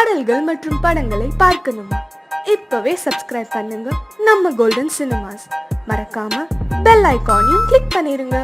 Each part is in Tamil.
பாடல்கள் மற்றும் படங்களை பார்க்கணுமா? இப்பவே சப்ஸ்கிரைப் பண்ணுங்க நம்ம கோல்டன் சினிமாஸ். மறக்காம பெல் ஐகானையும் கிளிக் பண்ணிருங்க.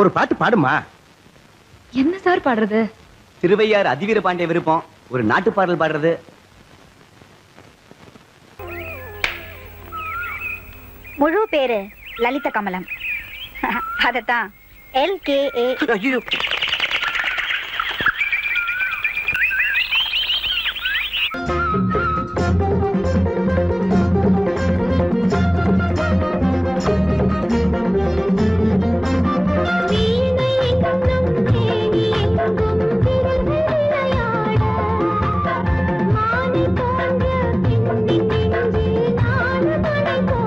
ஒரு பாட்டு பாடுமா? என்ன சார் பாடுறது? திருவையார் அதிவீர பாண்டிய விருப்பம், ஒரு நாட்டு பாடல் பாடுறது. முழு பேரு லலித கமலம். அதத்தான் LKA. மாலை போன்ற பின்னின் நெஞ்சில் நான் மனை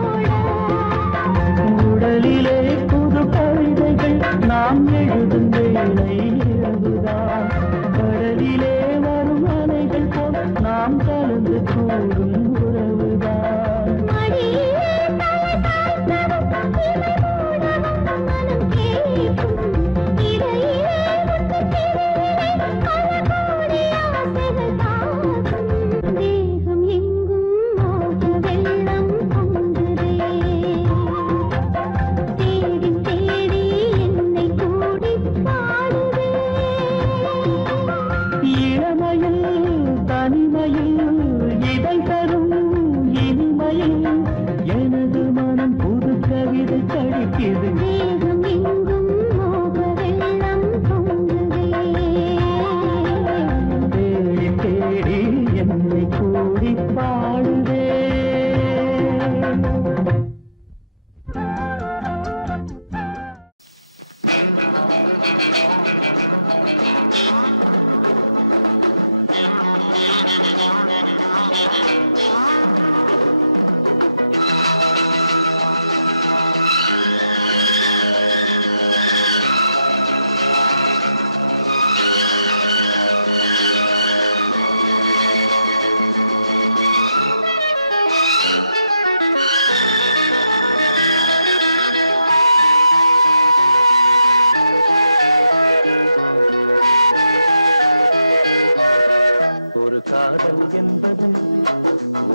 ஒரு காதல் என்பது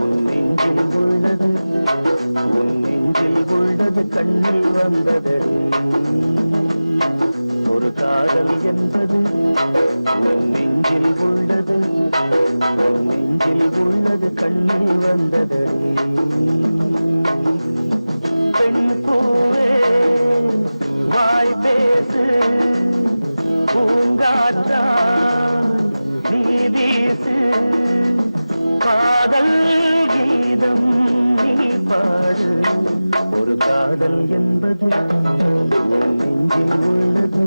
உன் நெஞ்சில் உள்ளது, உன் நெஞ்சில் உள்ளது கண்ணில் வந்ததடி. ஒரு காதல் என்பது உன் நெஞ்சில் உள்ளது, உன் நெஞ்சில் உள்ளது கண்ணில் வந்ததடி. பெண் பூவே வாய் பேசு, பூங்காற்றா நீ வீசு, காதல் கீதம் நீ பாடு. ஒரு காதல் என்பது உன் நெஞ்சில் உள்ளது,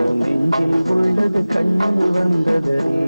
உன் நெஞ்சில் உள்ளது கண்ணில் வந்ததடி.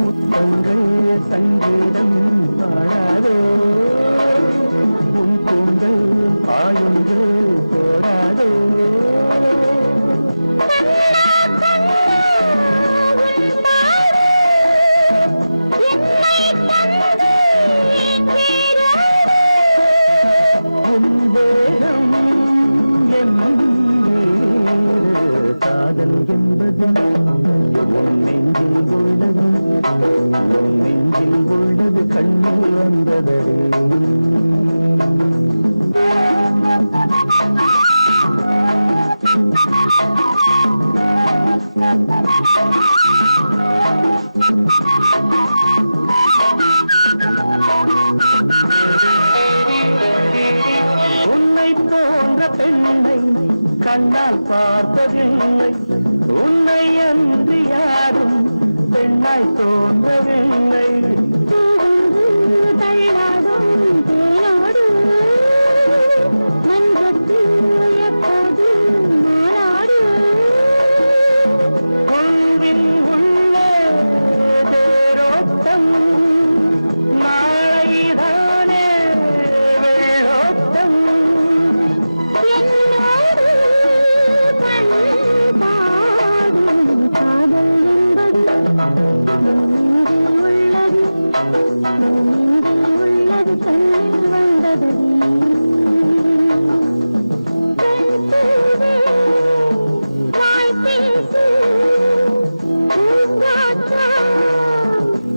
முத்தங்கள் சங்கீதம் பாடாதோ, உன் கூந்தல் ஆயுங்கள் போடாதோ. உந்தேகம் காதல் என்பது உன் நெஞ்சில் உள்ளது, உன் நெஞ்சில் உள்ளது கண்ணில் வந்ததடி. உன்னை போன்ற பெண்ணை கண்ணால் பார்த்ததில்லை, உன்னை அன்றி யாரும் பெண்ணாய் தோன்றவில்லை. தள்ளாடும் தேனோடு மன்றத்தில் எப்போது நாடு. உள்வில் உள்ள தேரோட்டம் நாளைதானே வெள்ளோட்டம். என்னோடு பாடும் காதல் என்பது நெஞ்சில் உள்ளது, நெஞ்சில் உள்ளது கண்ணில் வந்தது. வாய் பேசு பூங்காற்றா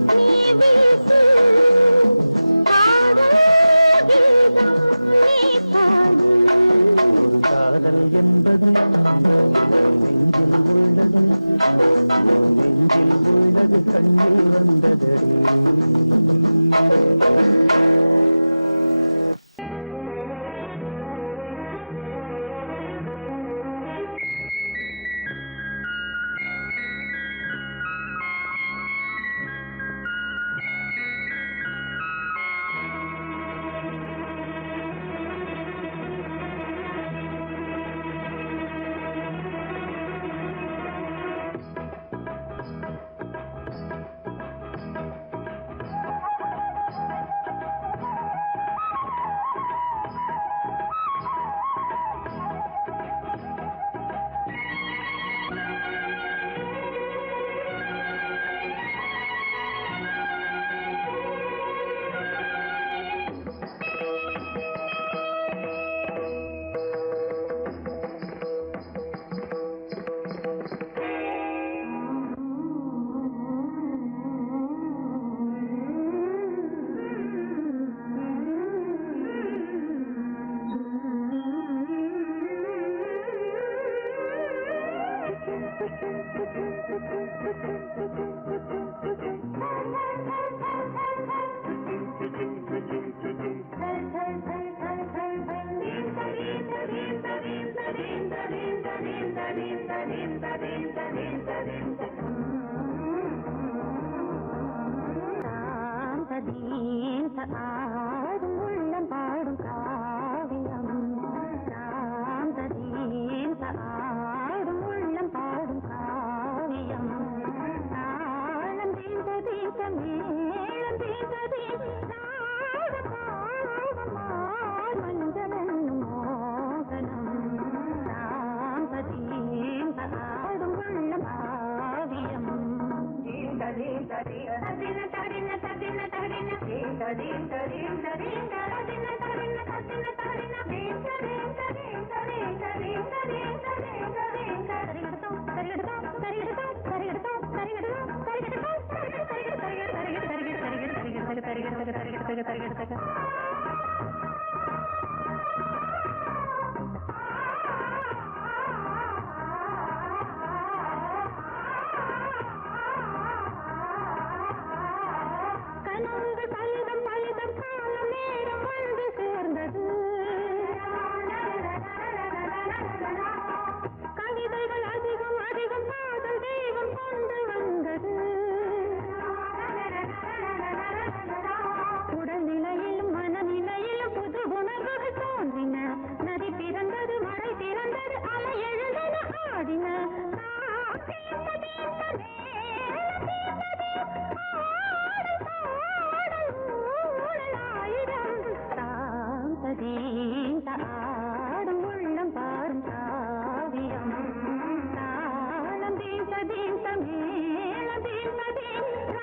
நீ வீசு, காதல் கீதம் நீ பாடு. ஒரு காதல் என்பது உன் நெஞ்சில் உள்ளது, உன் நெஞ்சில் உள்ளது கண்ணில் வந்ததடி. தீந்த ஆடும் உள்ளம் பாடும் காவியம் சாந்த தீந்த ஆடும் உள்ளம் பாடும் காவியம் தாளம் தீந்த தீந்த மேளம் தீந்த தீந்த மஞ்சள் என்னும் மோகனம் சாந்த தீந்த ஆடும் உள்ளம் காவியம் கவிதைகள் அதிகம் அதிகம் காதல் தெய்வம் கொண்டு வந்தது உடல்நிலையிலும் மனநிலையிலும் புது உணர்வுகள் தோன்றின நதி பிறந்தது மழை பிறந்தது அலை எழுந்தது ஆடின ஆடும் உள்ளம் பாடும் காவியம் தாளம் தீந்த தீந்த மேளம் தீந்த தீந்த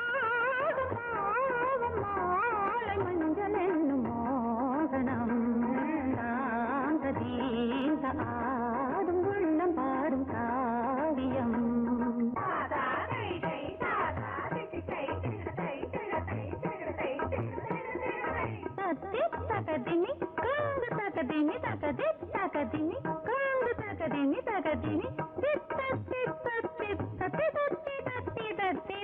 மாலை மஞ்சள் என்னும் மோகனம் தாந்த தீந்த ஆடும் உள்ளம் பாடும் காவியம் தகதினி காங்கு தகதினி தகதி தகதினி காங்கு தகதினி தகதினி தித்த தித்த தித்த திதத்தி தத்தி தத்தி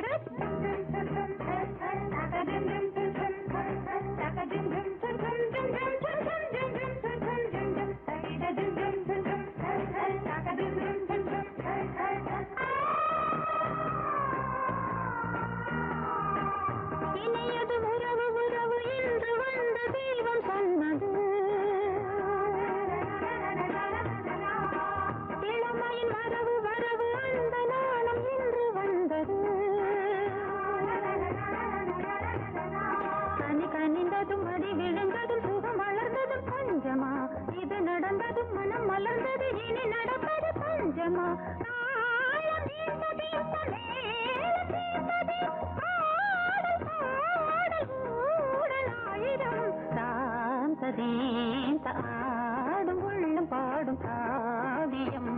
இனியது உறவு உறவு என்று வந்த தெய்வம் சொன்னது இளமையின் வரவு வரவு அந்த நாணம் இன்று வந்தது கனி கனிந்ததும் அடி விழுந்ததும் சுகம் வளர்ந்ததும் பஞ்சமா இது நடந்ததும் மனம் மலர்ந்தது இனி நடப்பது பஞ்சமா ஆடும் உள்ளம் பாடும் காவியம்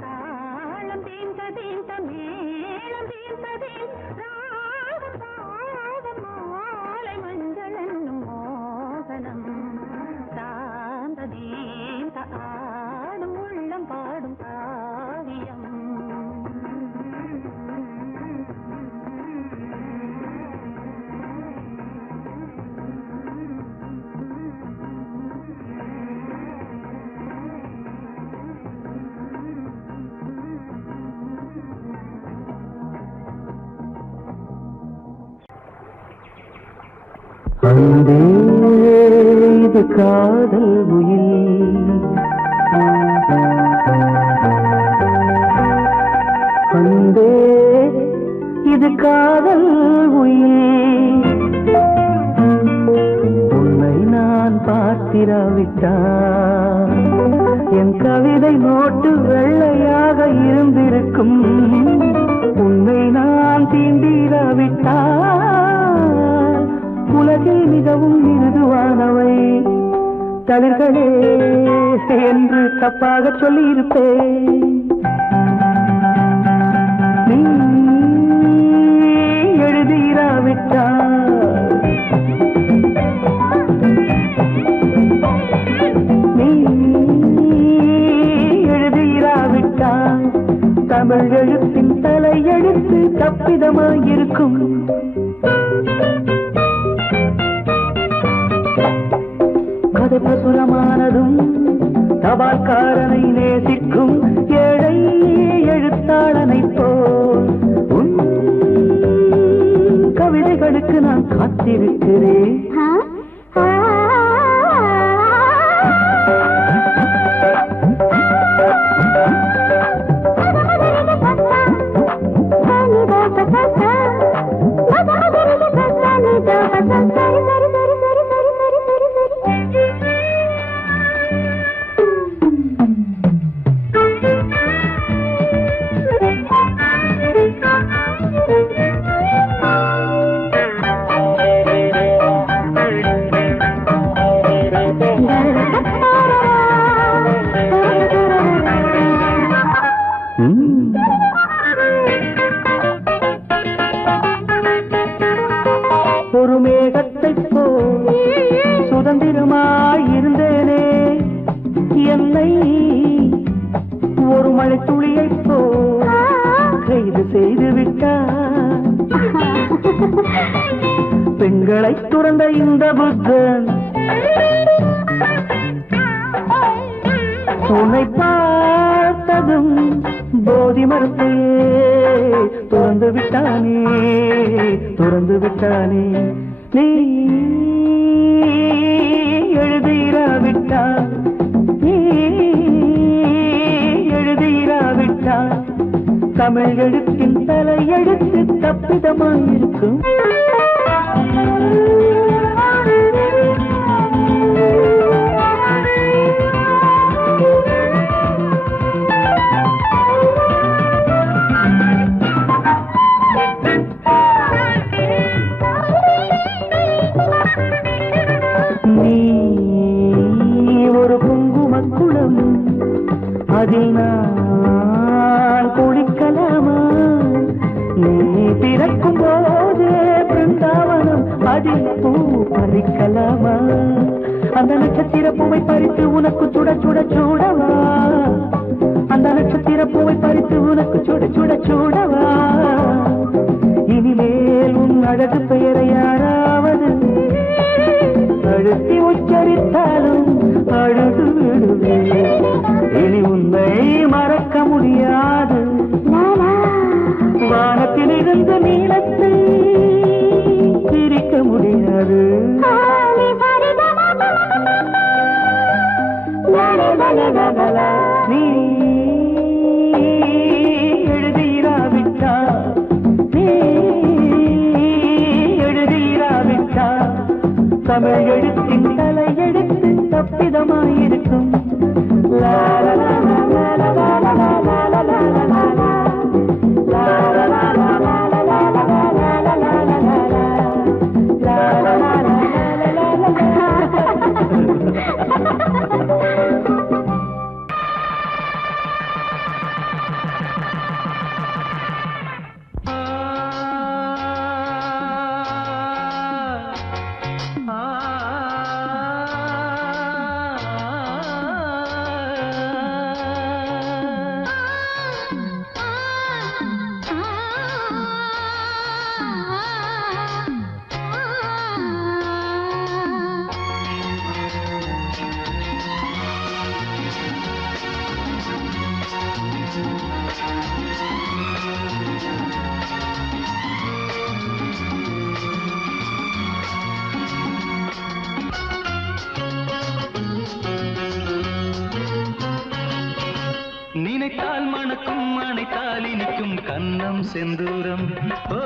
தாளம் தீந்த தீந்த மேளம் தீந்த தீந்த மாலை மஞ்சள் என்னும் மோகனம் சாந்த தீந்த ஆடும் உள்ளம் பாடும் காவியம் அன்பே இது காதல் உயில் அன்பே இது காதல் உயில் உன்னை நான் பார்த்திராவிட்டால் என் கவிதை நோட்டு வெள்ளையாக இருந்திருக்கும் உன்னை நான் தீண்டிராவிட்டால் உலகில் மிகவும் மிருதுவானவை தளிர்களே என்று தப்பாக சொல்லியிருப்பேன் நீ எழுதிராவிட்டால் நீ எழுதிராவிட்டால் தமிழ் எழுத்தின் தலை எழுத்து தப்பிதமாயிருக்கும் கதை பிரசுரமானதும் தபால்காரனை நேசிக்கும் ஏழை எழுத்தாளனை போல் உன் கவிதைகளுக்கு நான் காத்திருக்கிறேன். ஒரு மேகத்தை போல் சுதந்திரமாயிருந்தேனே, என்னை ஒரு மழை துளியை போல் கைது செய்து விட்டார். பெண்களை துறந்த இந்த புத்தன் உன்னை பார்த்ததும் போதி மரத்தையே துறந்து விட்டானே, துறந்து விட்டானே. நீ எழுதிராவிட்டான், நீ எழுதிராவிட்டான், தமிழ் எழுத்தின் தலையெழுத்து தப்பிதமாயிருக்கும். ஒரு குங்குமக்குளம், அதில் நான் குளிக்கலாமா? நீ பிறக்கும் போதே பிருந்தாவனம், அதில் பூ பறிக்கலாமா? அந்த நட்சத்திர பூவை பறித்து உனக்கு சுட சுட சூடவா? அந்த நட்சத்திர பூவை பறித்து உனக்கு சுட சுட சூடவா? இனிமேல் உன் அழகு பெயரை யாராவது அழுத்தி உச்சரித்தாலும் அழுது விடுவே. இனி உன்னை மறக்க முடியாது. வானத்தில் இருந்த நீளத்தை பிரிக்க முடியாது. நீ எழுதிராவிட்டா, நீ எழுதிராவிட்டா, தமிழ் எழுத்தின் தலையெழுத்து தப்பிதமாயிருக்கும். லா லா லா லா லா லா லா லா லா லா லா லா லா. நினைத்தால் மணக்கும், அணைத்தால் இனிக்கும் கன்னம் செந்தூரம். ஓ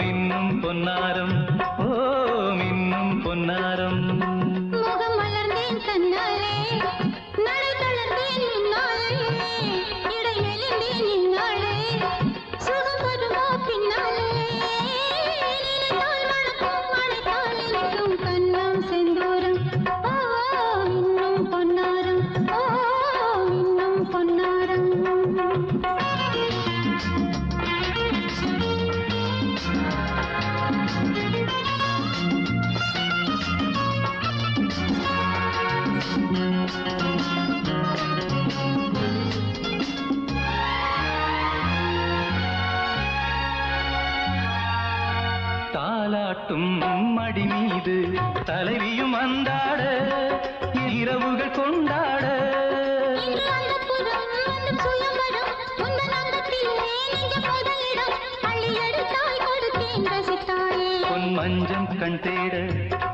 மின்னும் பொன்னாரம், ஓ மின்னும் பொன்னாரம். முகம் மலர்ந்தேன் தன்னாலே, நடை தளர்ந்தேன் முன்னாலே, இடை மெலிந்தேன் இந்நாளே, சுகம் வருமோ பின்னாலே. நினைத்தால் மணக்கும், அணைத்தால் இனிக்கும் கன்னம் செந்தூரம். ஓ மின்னும் பொன்னாரம், ஓ மின்னும் பொன்னாரம். தாலாட்டும் மடி மீது தலைவியும் அந்தாட, இரவுகள் கொண்டாட. பொன் மஞ்சம் கண்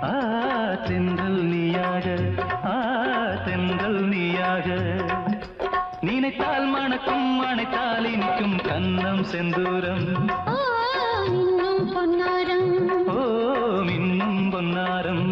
ஆ தென்றல் நீயாக, ஆ தென்றல் நீயாக. நினைத்தால் மணக்கும் அணைத்தால் இனிக்கும் கன்னம் செந்தூரம். இன்னும் பொன்னாரம், ஓ இன்னும் பொன்னாரம்.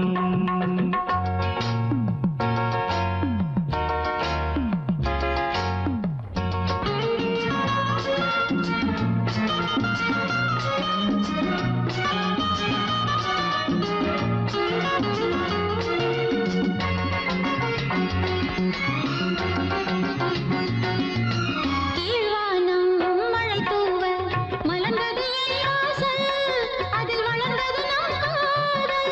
கீழ்வானம் மழை தூவ மலர்ந்தது என் வாசல், அதில் வளர்ந்தது நம் காதல்.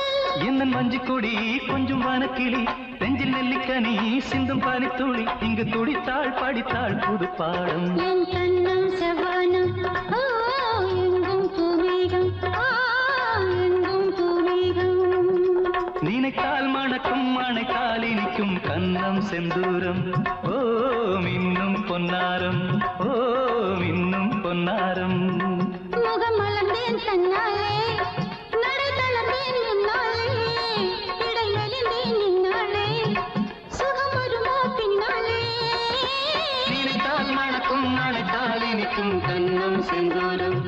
என்னன் வஞ்சி கொடி கொஞ்சம் வனக்கிளி, நெஞ்சில் நெல்லிக்கனி சிந்தும் பனித்துளி, இங்கு துடித்தாள் படித்தாள் புது பாடம். என் கண்ணம் செவ்வானம், ஓ எங்கும் பூமேகம், எங்கும் பூமேகம். நினைத்தால் மணக்கும் அணைத்தால் இனிக்கும் கன்னம் செந்தூரம். ஓ இன்னும் பொன்னாரம், ஓ இன்னும் பொன்னாரம். முகம் மலர்ந்தேன் தன்னாலே, நடை தளர்ந்தேன் முன்னாலே, இடை மெலிந்தேன் நின்னாலே, சுகம் வருமோ பின்னாலே. நினைத்தால் மணக்கும் அணைத்தால் இனிக்கும் கன்னம் செந்தூரம்.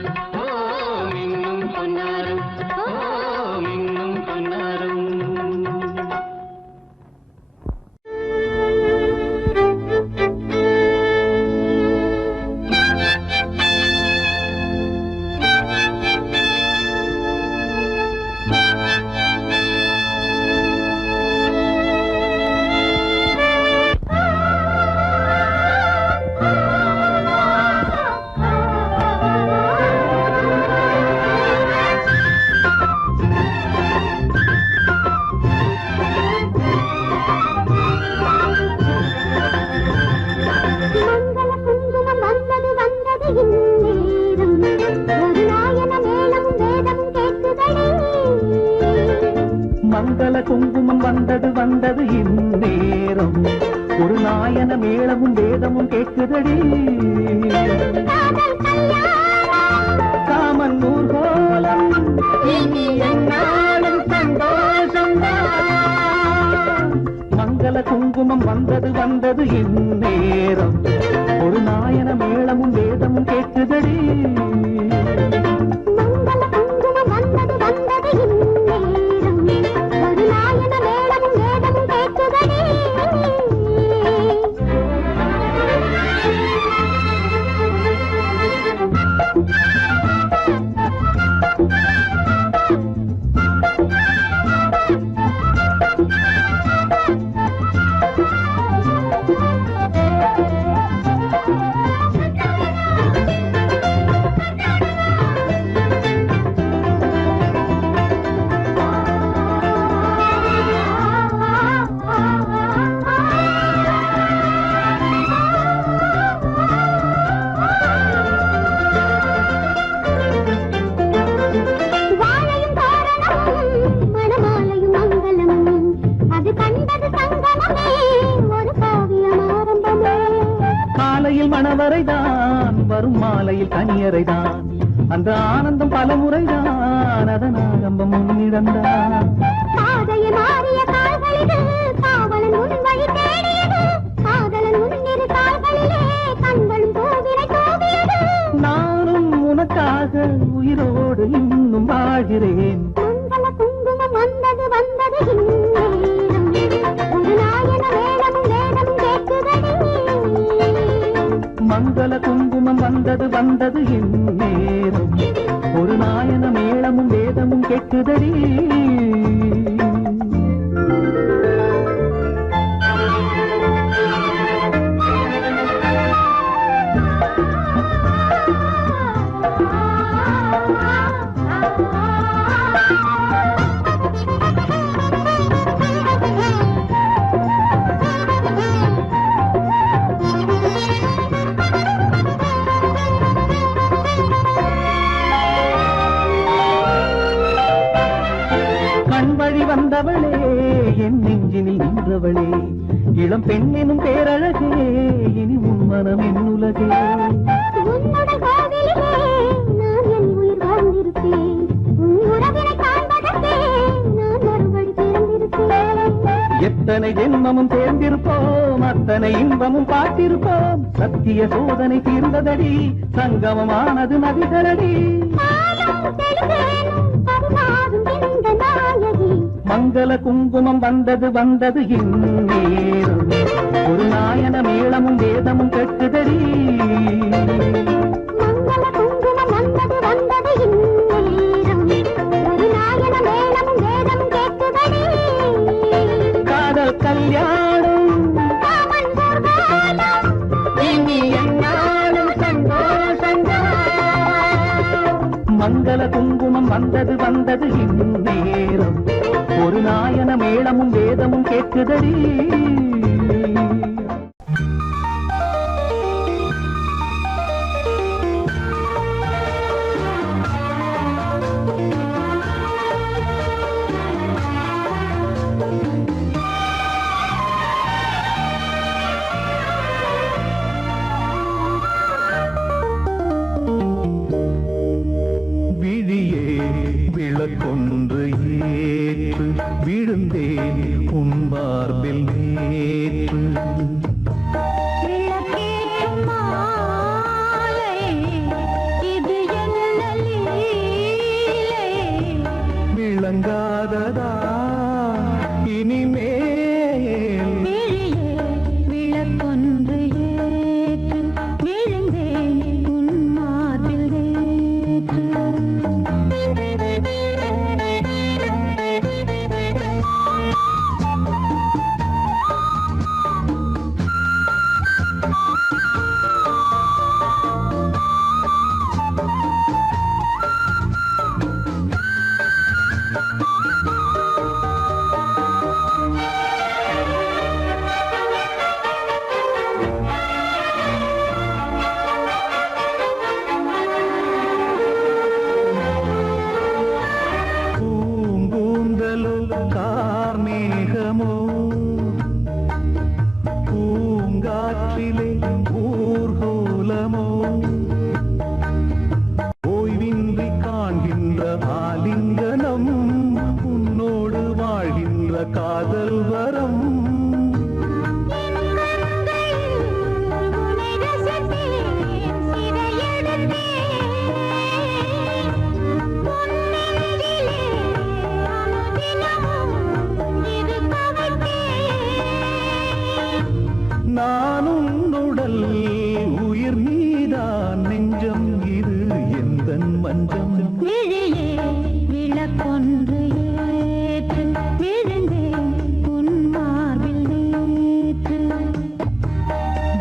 ஓ இன்னும் பொன்னாரம், ஓ இன்னும் பொன்னாரம். மங்கள குங்குமம் வந்தது வந்தது இந்நேரம், ஒரு நாயன மேளமும் வேதமும் கேட்குதடி. காமன் ஊர்கோலம் என்னாலும் சந்தோஷம். மங்கள குங்குமம் வந்தது வந்தது இந்நேரம், ஒரு நாயன மேளமும் வேதமும் கேட்குதடி. மணவரைதான் வரும் மாலையில் கனியரைதான், அந்த ஆனந்தம் பல முறைதான், அதன் ஆரம்பம் முன்னிடந்தான். நானும் உனக்காக உயிரோடு இன்னும் வாழ்கிறேன். குங்குமம் வந்தது வந்தது மங்கள குங்குமம் வந்தது வந்தது இந்நேரம், ஒரு நாயன மேளமும் வேதமும் கேட்குதடி. வந்தவளே என் நெஞ்சினில் நின்றவளே, இளம் பெண்ணினும் பேரழகே, இனி உன் மனம் என் உலகே. நான் என் உயிர் வாழ்ந்திருப்பேன், உன் உறவினை காண்பதற்கே நான் எத்தனை ஜென்மமும் சேர்ந்திருப்போம், அத்தனை இன்பமும் பார்த்திருப்போம். சத்திய சோதனை தீர்ந்ததடி, சங்கமமானது நதிதரடி. மங்கள குங்குமம் வந்தது வந்தது இந்நேரம், ஒரு நாயன மேளமும் வேதமும் கெட்டுதடி. மங்கள குங்குமம் வந்தது வந்தது இந்நேரம், ஒரு நாயன மேளமும் வேதமும் கேட்குதடி. காதல் கல்யாணம் காமன் ஊர்வலம், இனி என்னாலும் சந்தோஷங்கள். மங்கள குங்குமம் வந்தது வந்தது இந்நேரம், ஒரு நாயன மேளமும் வேதமும் கேட்குதடி. விழியே விளக்கொன்று ஏற்று விழுந்தேன் உன் மார்பில் நேற்று. விளக்கேற்றும் மாலை, இது என்ன லீலை? விளங்காததா இனிமேல்? விழியே விளக்கொன்று ஏற்று விழுந்தேன் உன் மார்பில் நேற்று. பூங்கூந்தலோ கார்மேகமோ, பூங்காற்றிலே ஊர்கோலமோ, ஓய்வின்றி காண்கின்ற ஆலிங்கனம், உன்னோடு வாழ்கின்ற காதல் வரம். உன்னை ரசித்தேன், சிறையெடுத்தேன், உன் நெஞ்சிலே அனுதினமும் இருக்க வைத்தேன். நான் உன்னுடல் உயிர் நீதான், நெஞ்சம் இது எந்தன் மஞ்சம். விழியே விளக்கொன்று ஏற்று விழுந்தேன் உன் மார்பில் நேற்று.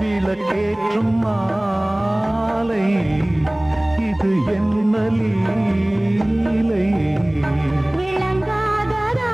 விளக்கேற்றும் மாலை, இது என்ன லீலை? விளங்காததா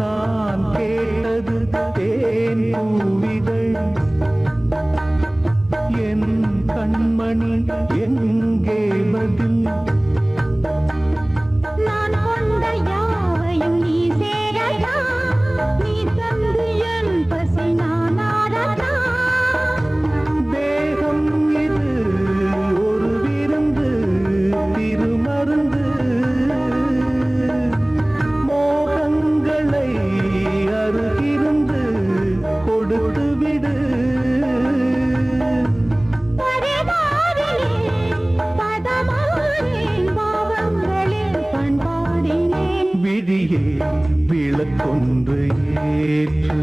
நான் கேட்டது தேன் பூவிதழ், என் கண்மணி எங்கே பதில்? நான் கொண்ட யாவையும் நீ சேரதா, நீ தந்து என் பசி நான் ஆரதா. தேகம் இது ஒரு விருந்து, திருமருந்து, மோகங்களை அருகிருந்து கொடுத்து விடு. பரிமாறினேன், பதமானேன், பாவங்களில் பண்பாடினேன். விழியே விளக்கொன்று ஏற்று